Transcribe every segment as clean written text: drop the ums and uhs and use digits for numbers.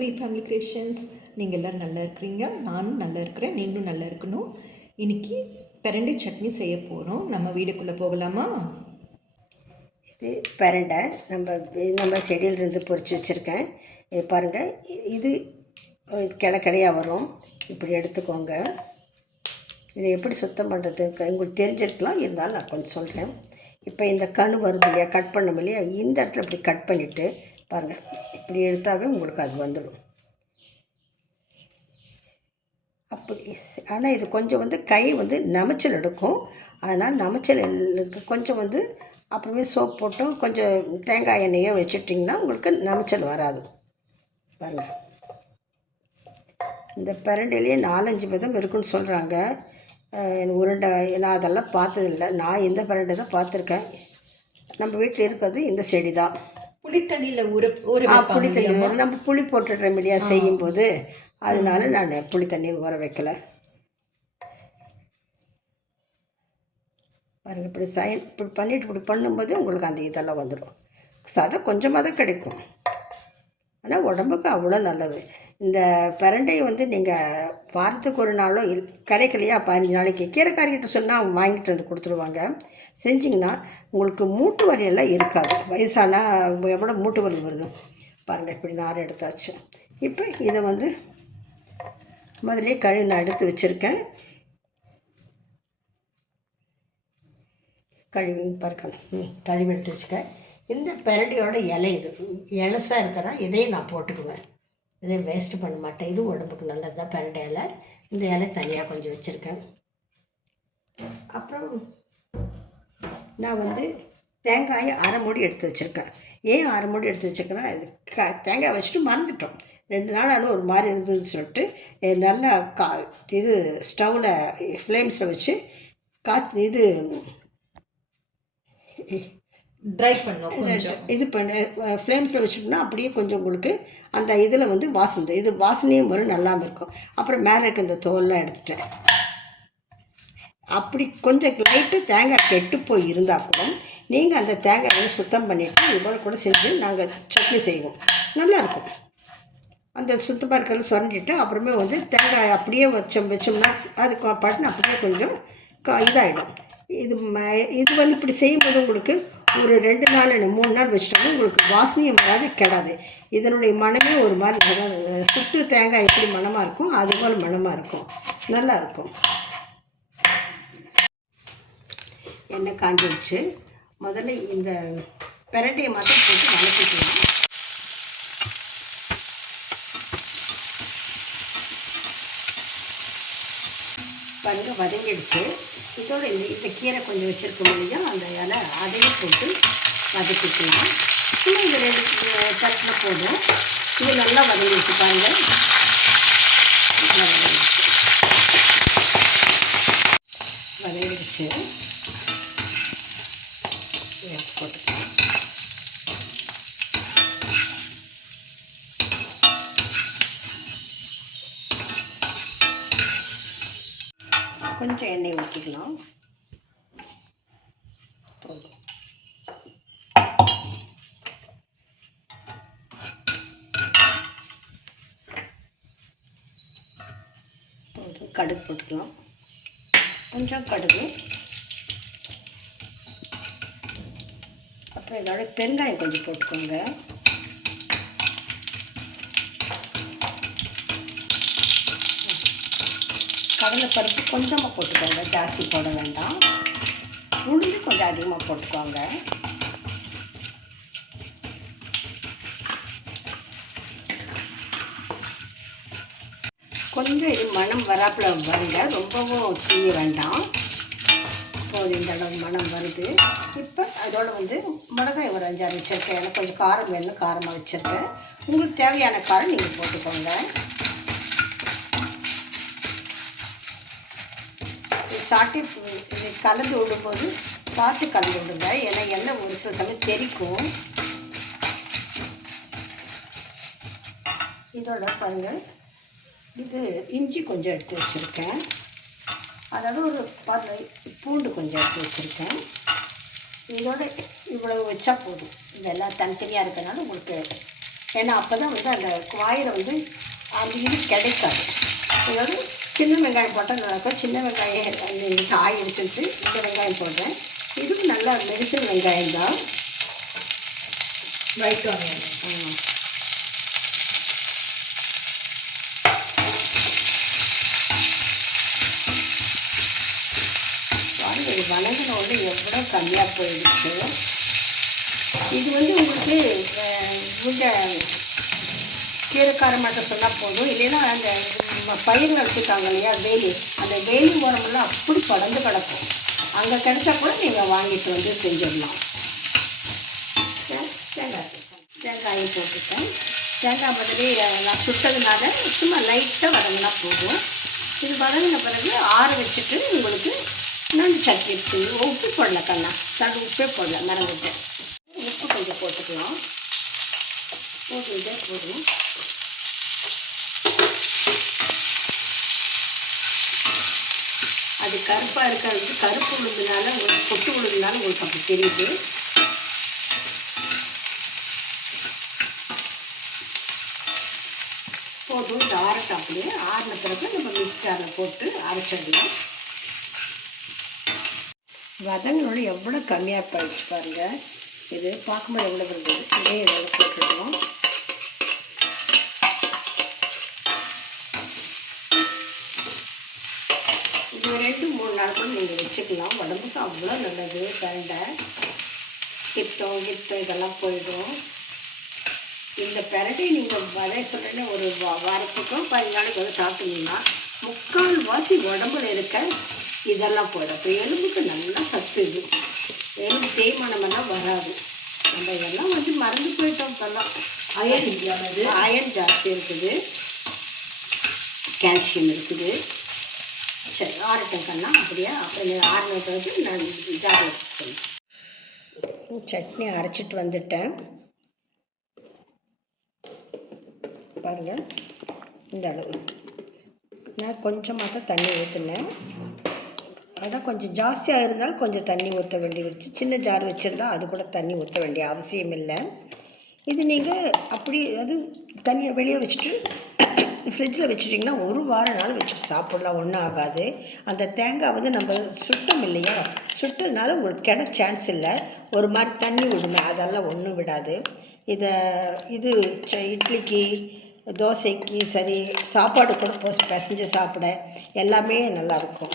We family creations. நீங்கள் எல்லோரும் நல்லா இருக்கிறீங்க, நானும் நல்லா இருக்கிறேன், நீங்களும் நல்லா இருக்கணும். இன்றைக்கி பிரண்டை சட்னி செய்ய போகிறோம். நம்ம வீடுக்குள்ளே போகலாமா? இது பிரண்டை நம்ம செடியிலிருந்து பொறிச்சு வச்சுருக்கேன். இது பாருங்கள், இது கிளையாக வரும். இப்படி எடுத்துக்கோங்க. இதை எப்படி சுத்தம் பண்ணுறது உங்களுக்கு தெரிஞ்சிருக்கலாம், இருந்தாலும் நான் கொஞ்சம் சொல்கிறேன். இப்போ இந்த கணு வருது இல்லையா, கட் பண்ணணும் இல்லையா, இந்த இடத்துல இப்படி கட் பண்ணிவிட்டு பாருங்கள், இப்படி எடுத்தாவே உங்களுக்கு அது வந்துடும். அப்படி ஆனால் இது கொஞ்சம் கை நமைச்சல் எடுக்கும். அதனால் நமைச்சல் கொஞ்சம் அப்புறமே சோப் போட்டும் கொஞ்சம் தேங்காய் எண்ணெயோ வச்சுட்டிங்கன்னா உங்களுக்கு நமைச்சல் வராது. பாருங்கள், இந்த பிரண்டையிலேயே 4-5 விதம் இருக்குன்னு சொல்கிறாங்க. உருண்டை நான் அதெல்லாம் பார்த்ததில்லை. நான் இந்த பிரண்டை தான் பார்த்துருக்கேன். நம்ம வீட்டில் இருக்கிறது இந்த செடி தான். புளித்தண்ணியில் புளித்தண்ணி நம்ம புளி போட்டுடுறோம் இல்லையா செய்யும்போது, அதனால நான் புளித்தண்ணி ஊற வைக்கலை. பாருங்கள், இப்படி பண்ணிவிட்டு இப்படி பண்ணும்போது உங்களுக்கு அந்த இதெல்லாம் வந்துடும். சதை கொஞ்சமாக தான் கிடைக்கும், ஆனால் உடம்புக்கு அவ்வளோ நல்லது. இந்த பிரண்டையை நீங்கள் வாரத்துக்கு ஒரு நாளும் கிடைக்கலையா 15 நாளைக்கு கீரைக்காரிக்கிட்ட சொன்னால் அவங்க வாங்கிட்டு வந்து கொடுத்துருவாங்க. செஞ்சிங்கன்னா உங்களுக்கு மூட்டு வலியெல்லாம் இருக்காது. வயசானால் எவ்வளோ மூட்டு வலி வருது பாருங்கள். இப்படி நார் எடுத்தாச்சு. இப்போ இதை முதலே கழுவி நான் எடுத்து வச்சுருக்கேன். கழுவி பாருங்கள், கழுவி எடுத்து வச்சுக்கேன். இந்த பிரண்டையோட இலை இது இலசாக இருக்கிறா, இதையும் நான் போட்டுக்குவேன். இதையும் வேஸ்ட்டு பண்ண மாட்டேன். இது உடம்புக்கு நல்லது தான் பிரண்டை இலை. இந்த இலை தனியாக கொஞ்சம் வச்சுருக்கேன். அப்புறம் நான் தேங்காயை 1/2 மூடி எடுத்து வச்சுருக்கேன். ஏன் 1/2 மூடி எடுத்து வச்சுருக்கேன்னா, இது தேங்காய் வச்சுட்டு மறந்துட்டோம். 2 நாள் ஆனால் ஒரு மாதிரி இருந்ததுன்னு சொல்லிட்டு நல்லா இது ஸ்டவ்வில் ஃப்ளேம்ஸில் வச்சு இது ட்ரை பண்ணோம். இது பண்ண ஃப்ளேம்ஸில் வச்சுட்டோம்னா அப்படியே கொஞ்சம் உங்களுக்கு அந்த இதில் வாசனை, இது வாசனையும் வரும், நல்லாமல் இருக்கும். அப்புறம் மேலே இருக்க இந்த தோல்லாம் எடுத்துட்டேன். அப்படி கொஞ்சம் லைட்டு தேங்காய் கெட்டு போய் இருந்தால் கூட நீங்கள் அந்த தேங்காயை சுத்தம் பண்ணிவிட்டு இதுபோல் கூட செஞ்சு நாங்கள் சட்னி செய்வோம். நல்லாயிருக்கும். அந்த சுத்தமாக இருக்கிறது சுரண்டிட்டு அப்புறமே தேங்காய் அப்படியே வச்சோம்னா அது பாட்டுன்னு அப்படியே கொஞ்சம் இதாகிடும். இது இப்படி செய்யும்போது உங்களுக்கு ஒரு 2 நாள் 3 நாள் வச்சிட்டாலும் உங்களுக்கு வாசனையும் வராது, கெடாது. இதனுடைய மனமே ஒரு மாதிரி சுட்டு தேங்காய் எப்படி மனமாக இருக்கும் அதுபோல் மனமாக இருக்கும், நல்லாயிருக்கும். எண்ணெய் காஞ்சிடுச்சு. முதல்ல இந்த பிரண்டையை மட்டும் போட்டு வதக்கிக்கலாம். பாருங்கள், வதங்கிடுச்சு. இதோட இந்த கீரை கொஞ்சம் வச்சுருக்க முடியும், அந்த இலை அதையும் போட்டு வதக்கிக்கலாம். இன்னும் இந்த 2 தரத்தில் போதும். இது நல்லா வதங்கிடுச்சு பாருங்கள், நல்லா வதங்கிடுச்சு. போட்டுக்கலாம். கொஞ்சம் எண்ணெய் ஊற்றிக்கலாம். போதும். கடுகு போட்டுக்கலாம். கொஞ்சம் கடுகு, அப்புறம் இதோட பெருங்காயம் கொஞ்சம் போட்டுக்கோங்க. கடலைப்பருப்பு கொஞ்சமாக போட்டுக்கோங்க, ஜாஸ்தி போட வேண்டாம். உளுந்து கொஞ்சம் அதிகமாக போட்டுக்கோங்க. கொஞ்சம் இது மணம் வராப்பில் வருங்க, ரொம்பவும் தீய வேண்டாம். இப்போது இந்த அளவு மணம் வருது. இப்போ அதோட மிளகாய் ஒரு 5-6 வச்சுருக்கேன். எனக்கு கொஞ்சம் காரம் வேணும், காரமாக வச்சுருக்கேன். உங்களுக்கு தேவையான காரம் நீங்கள் போட்டுக்கோங்க. சாட்டி கலந்து விடும்போது பார்த்து கலந்து விடுங்க, ஏன்னா எண்ணெய் ஒரு சில சமயம் தெரிக்கும். இதோட பாருங்கள், இது இஞ்சி கொஞ்சம் எடுத்து வச்சுருக்கேன். அதாவது ஒரு 10 பூண்டு கொஞ்சம் எடுத்து வச்சுருக்கேன். இதோட இவ்வளவு வச்சா போதும். இதெல்லாம் தனித்தனியாக இருக்கிறதுனால உங்களுக்கு ஏன்னா அப்போ தான் வந்து அந்த வாயில் வந்து அந்த இது கிடைக்காது. அதாவது சின்ன வெங்காயம் போட்டால் நல்லாயிருக்கும். சின்ன வெங்காயம் நீங்கள் காய் அடிச்சுட்டு இந்த வெங்காயம் போடுறேன். இதுவும் நல்லா மெடிசன் வெங்காயம் தான். White onion. பாருங்க, இது வணங்கின உடனே எவ்வளோ கம்மியாக போயிடுச்சு. இது வந்து உங்களுக்கு இந்த கீரைக்கார மட்டும் சொன்னால் போதும். இல்லைன்னா அந்த பயிர்கள் வச்சுருக்காங்க இல்லையா, வேலி, அந்த வேலி மரமெல்லாம் அப்படி படர்ந்து கிடக்கும். அங்கே கிடைச்சா கூட நீங்கள் வாங்கிட்டு வந்து செஞ்சிடலாம். தேங்காயை போட்டுட்டேன். தேங்காய் பதிலே நான் சுட்டதுனால சும்மா லைட்டாக வதங்கினா போதும். இது வதங்கின பிறகு ஆற வச்சுட்டு உங்களுக்கு நான் சட்னி செய்வோம். உப்பு போடல கண்ணா, உப்பே போடல, மறந்துட்டேன். உப்பு கொஞ்சம் போட்டுக்கலாம். போட்டுக்கிட்டே போதும். அது கருப்பாக இருக்கிறது கருப்பு உளுந்துனால உங்களுக்கு பொட்டு உளுந்துனால உங்களுக்கு அப்படி தெரியுது. போதும். இந்த ஆரட்டம் அப்படியே ஆறின பிறகு நம்ம மிக்சரில் போட்டு அரைச்சிடலாம். வதங்களோட எவ்வளோ கம்மியாக போயிடுச்சு பாருங்கள். இது பார்க்கும்போது எவ்வளோ இருந்தது. இதே எவ்வளோ போட்டுருக்கோம். இது 2-3 நாள் கூட நீங்கள் வச்சுக்கலாம். உடம்புக்கு அவ்வளோ நல்லது. பிரண்டை கித்தம் இதெல்லாம் போயிடும். இந்த பிரண்டை நீங்கள் வதை சொல்கிறேன்னு ஒரு வாரத்துக்கும் 15 நாளைக்கு வந்து சாப்பிட்டீங்கன்னா 3/4 உடம்புல இருக்க இதெல்லாம் போயிடும். இப்போ எலும்புக்கு நல்லா சத்து. இது எலும்பு தேய்மானமெல்லாம் வராது. நம்ம இதெல்லாம் வந்து மறந்து போயிட்டோம். இப்போல்லாம் அயன் ஜாஸ்தி இருக்குது, கால்சியம் இருக்குது. சரி, ஆரட்டம் கண்ணா அப்படியே. அப்புறம் ஆறினது நான் இதாக வச்சுக்கேன். சட்னி அரைச்சிட்டு வந்துட்டேன் பாருங்கள். இந்த அளவு நான் கொஞ்சமாக தான் தண்ணி ஊற்றினேன். அதான் கொஞ்சம் ஜாஸ்தியாக இருந்தாலும் கொஞ்சம் தண்ணி ஊற்ற வேண்டி வச்சு. சின்ன ஜார் வச்சுருந்தா அது கூட தண்ணி ஊற்ற வேண்டிய அவசியம் இல்லை. இது நீங்கள் அப்படி அது தண்ணியை வெளியே வச்சுட்டு ஃப்ரிட்ஜில் வச்சுட்டிங்கன்னா 1 வாரம் நாள் வச்சுட்டு சாப்பிட்லாம், ஒன்றும் ஆகாது. அந்த தேங்காய் வந்து நம்ம சுட்டம் இல்லையா, சுட்டதுனால உங்களுக்கு கிட சான்ஸ் இல்லை. ஒரு மாதிரி தண்ணி விடுமே, அதெல்லாம் ஒன்றும் விடாது. இது இட்லிக்கு தோசைக்கு சரி, சாப்பாடு கூட பிசைஞ்சு சாப்பிட எல்லாமே நல்லாயிருக்கும்.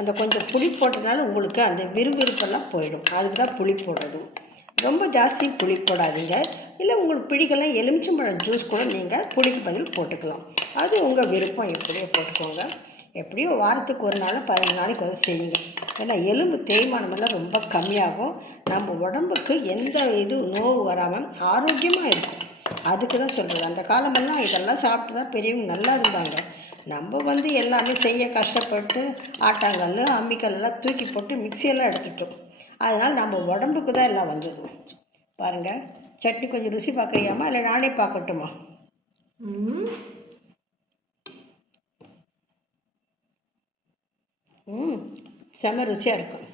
அந்த கொஞ்சம் புளி போட்டதுனால உங்களுக்கு அந்த விறுவிறுப்பெல்லாம் போயிடும். அதுக்கு தான் புளி போடுறதும். ரொம்ப ஜாஸ்தி புளி போடாதீங்க. இல்லை உங்களுக்கு பிடிக்கலாம், எலுமிச்சம்பழம் ஜூஸ் கூட நீங்கள் புளிக்கு பதில் போட்டுக்கலாம். அது உங்கள் விருப்பம், எப்படியோ போட்டுக்கோங்க. எப்படியோ வாரத்துக்கு ஒரு நாள் 15 நாளைக்கு வந்து செய்யுங்க. ஏன்னா எலும்பு தேய்மானமெல்லாம் ரொம்ப கம்மியாகும். நம்ம உடம்புக்கு எந்த நோவு வராமல் ஆரோக்கியமாக இருக்கும். அதுக்கு தான் சொல்கிறது. அந்த காலமெல்லாம் இதெல்லாம் சாப்பிட்டு தான் பெரியவங்க நல்லா இருந்தாங்க. நம்ம வந்து எல்லாமே செய்ய கஷ்டப்பட்டு ஆட்டாங்கல் அம்மிக்கல்லாம் தூக்கி போட்டு மிக்சியெல்லாம் எடுத்துட்டோம். அதனால் நம்ம உடம்புக்கு தான் எல்லாம் வந்தது. பாருங்கள், சட்னி கொஞ்சம் ருசி பார்க்குறியாம்மா, இல்லை நானே பார்க்கட்டுமா? செம ருசியாக இருக்கும்.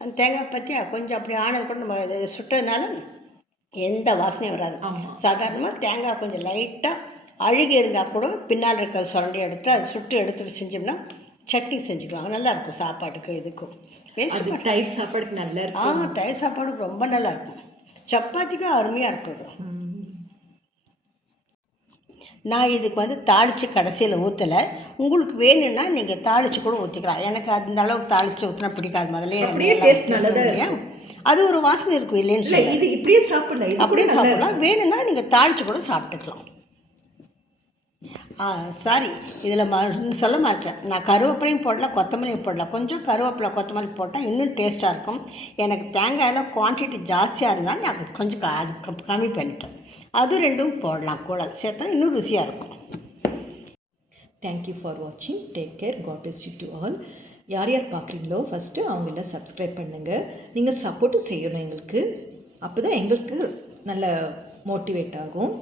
அந்த தேங்காய் பற்றியா கொஞ்சம் அப்படி ஆனது கூட நம்ம இதை சுட்டதுனால எந்த வாசனையும் வராது. சாதாரணமாக தேங்காய் கொஞ்சம் லைட்டாக அழுகி இருந்தால் கூட பின்னால் இருக்கிற சுரண்டி எடுத்து அதை சுட்டு எடுத்துகிட்டு செஞ்சோம்னா சட்னி செஞ்சுக்கலாம். நல்லாயிருக்கும் சாப்பாட்டுக்கு. இதுக்கும் தயிர் சாப்பாடுக்கு நல்லா இருக்கும். தயிர் சாப்பாடுக்கு ரொம்ப நல்லாயிருக்கும். சப்பாத்திக்கும் அருமையாக இருக்குது. நான் இதுக்கு வந்து தாளித்து கடைசியில் ஊற்றலை. உங்களுக்கு வேணும்னா நீங்கள் தாளித்து கூட ஊற்றிக்கலாம். எனக்கு அந்த அளவுக்கு தாளித்து ஊற்றினா பிடிக்காது. முதல்ல டேஸ்ட் நல்லதாக அது ஒரு வாசனை இருக்கும் இல்லைன்னு. இது இப்படியே சாப்பிடலாம், அப்படியே சாப்பிடலாம். வேணும்னா நீங்கள் தாளித்து கூட சாப்பிட்டுக்கலாம். சாரி, இதில் சொல்ல மாட்டேன். நான் கருவேப்பிலையும் போடலாம், கொத்தமல்லியும் போடலாம். கொஞ்சம் கருவேப்பிலை கொத்தமல்லி போட்டால் இன்னும் டேஸ்ட்டாக இருக்கும். எனக்கு தேங்காயெல்லாம் குவான்டிட்டி ஜாஸ்தியாக இருந்தாலும் நான் கொஞ்சம் கம்மி பண்ணிட்டேன். அது 2ம் போடலாம் கூட சேர்த்தா இன்னும் ருசியாக இருக்கும். தேங்க்யூ ஃபார் வாட்சிங். Take care. God bless you to all. யார் யார் பார்க்குறீங்களோ ஃபஸ்ட்டு அவங்கள சப்ஸ்கிரைப் பண்ணுங்கள். நீங்கள் சப்போர்ட்டும் செய்யணும் எங்களுக்கு. அப்போ தான் எங்களுக்கு நல்ல மோட்டிவேட் ஆகும்.